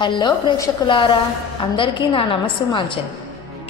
Hello ప్రేక్షకులారా, అందరికీ నా నమస్సుమాంజలి.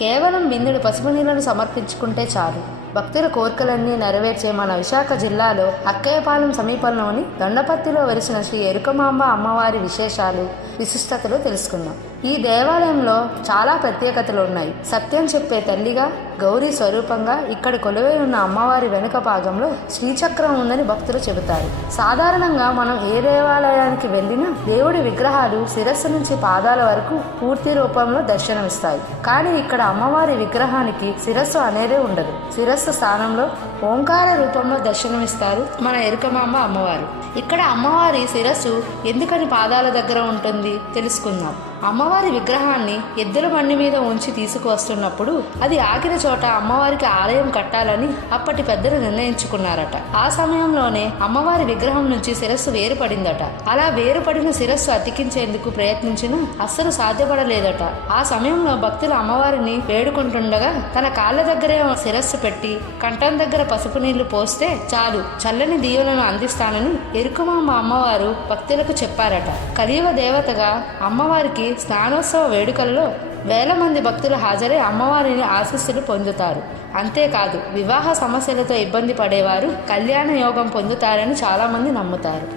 కేవలం బిందెడు పసుపు నీళ్లను సమర్పించుకుంటే చాలు భక్తుల కోరికలన్నీ నెరవేర్చే మన విశాఖ జిల్లాలో అక్కయ్యపాలెం సమీపంలోని దొండపర్తిలో వెలిసిన శ్రీ ఎరుకమాంబ అమ్మవారి విశేషాలు, విశిష్టతలు తెలుసుకుందాం. ఈ దేవాలయంలో చాలా ప్రత్యేకతలు ఉన్నాయి. సత్యం చెప్పే తల్లిగా, గౌరీ స్వరూపంగా ఇక్కడ కొలువై ఉన్న అమ్మవారి వెనుక భాగంలో శ్రీచక్రం ఉందని భక్తులు చెబుతారు. సాధారణంగా మనం ఏ దేవాలయానికి వెళ్ళినా దేవుడి విగ్రహాలు శిరస్సు నుంచి పాదాల వరకు పూర్తి రూపంలో దర్శనమిస్తాయి. కానీ ఇక్కడ అమ్మవారి విగ్రహానికి శిరస్సు అనేదే ఉండదు. శిరస్సు స్థానంలో ఓంకార రూపంలో దర్శనమిస్తారు మన ఎరుకమాంబ అమ్మవారు. ఇక్కడ అమ్మవారి శిరస్సు ఎందుకని పాదాల దగ్గర ఉంటుంది తెలుసుకుందాం. అమ్మవారి విగ్రహాన్ని ఎద్దుల బండి మీద ఉంచి తీసుకువస్తున్నప్పుడు అది ఆగిన చోట అమ్మవారికి ఆలయం కట్టాలని అప్పటి పెద్దలు నిర్ణయించుకున్నారట. ఆ సమయంలోనే అమ్మవారి విగ్రహం నుంచి శిరస్సు వేరుపడిందట. అలా వేరుపడిన శిరస్సు అతికించేందుకు ప్రయత్నించినా అస్సలు సాధ్యపడలేదట. ఆ సమయంలో భక్తులు అమ్మవారిని వేడుకుంటుండగా తన కాళ్ళ దగ్గరే శిరస్సు పెట్టి కంఠం దగ్గర పసుపు నీళ్లు పోస్తే చాలు చల్లని దీవెనను అందిస్తానని ఎరుకమాంబ అమ్మవారు భక్తులకు చెప్పారట. కలియుగ దేవతగా అమ్మవారికి స్నానోత్సవ వేడుకలలో వేల మంది భక్తులు హాజరై అమ్మవారిని ఆశీస్సులు పొందుతారు. అంతేకాదు వివాహ సమస్యలతో ఇబ్బంది పడేవారు కళ్యాణ యోగం పొందుతారని చాలా మంది నమ్ముతారు.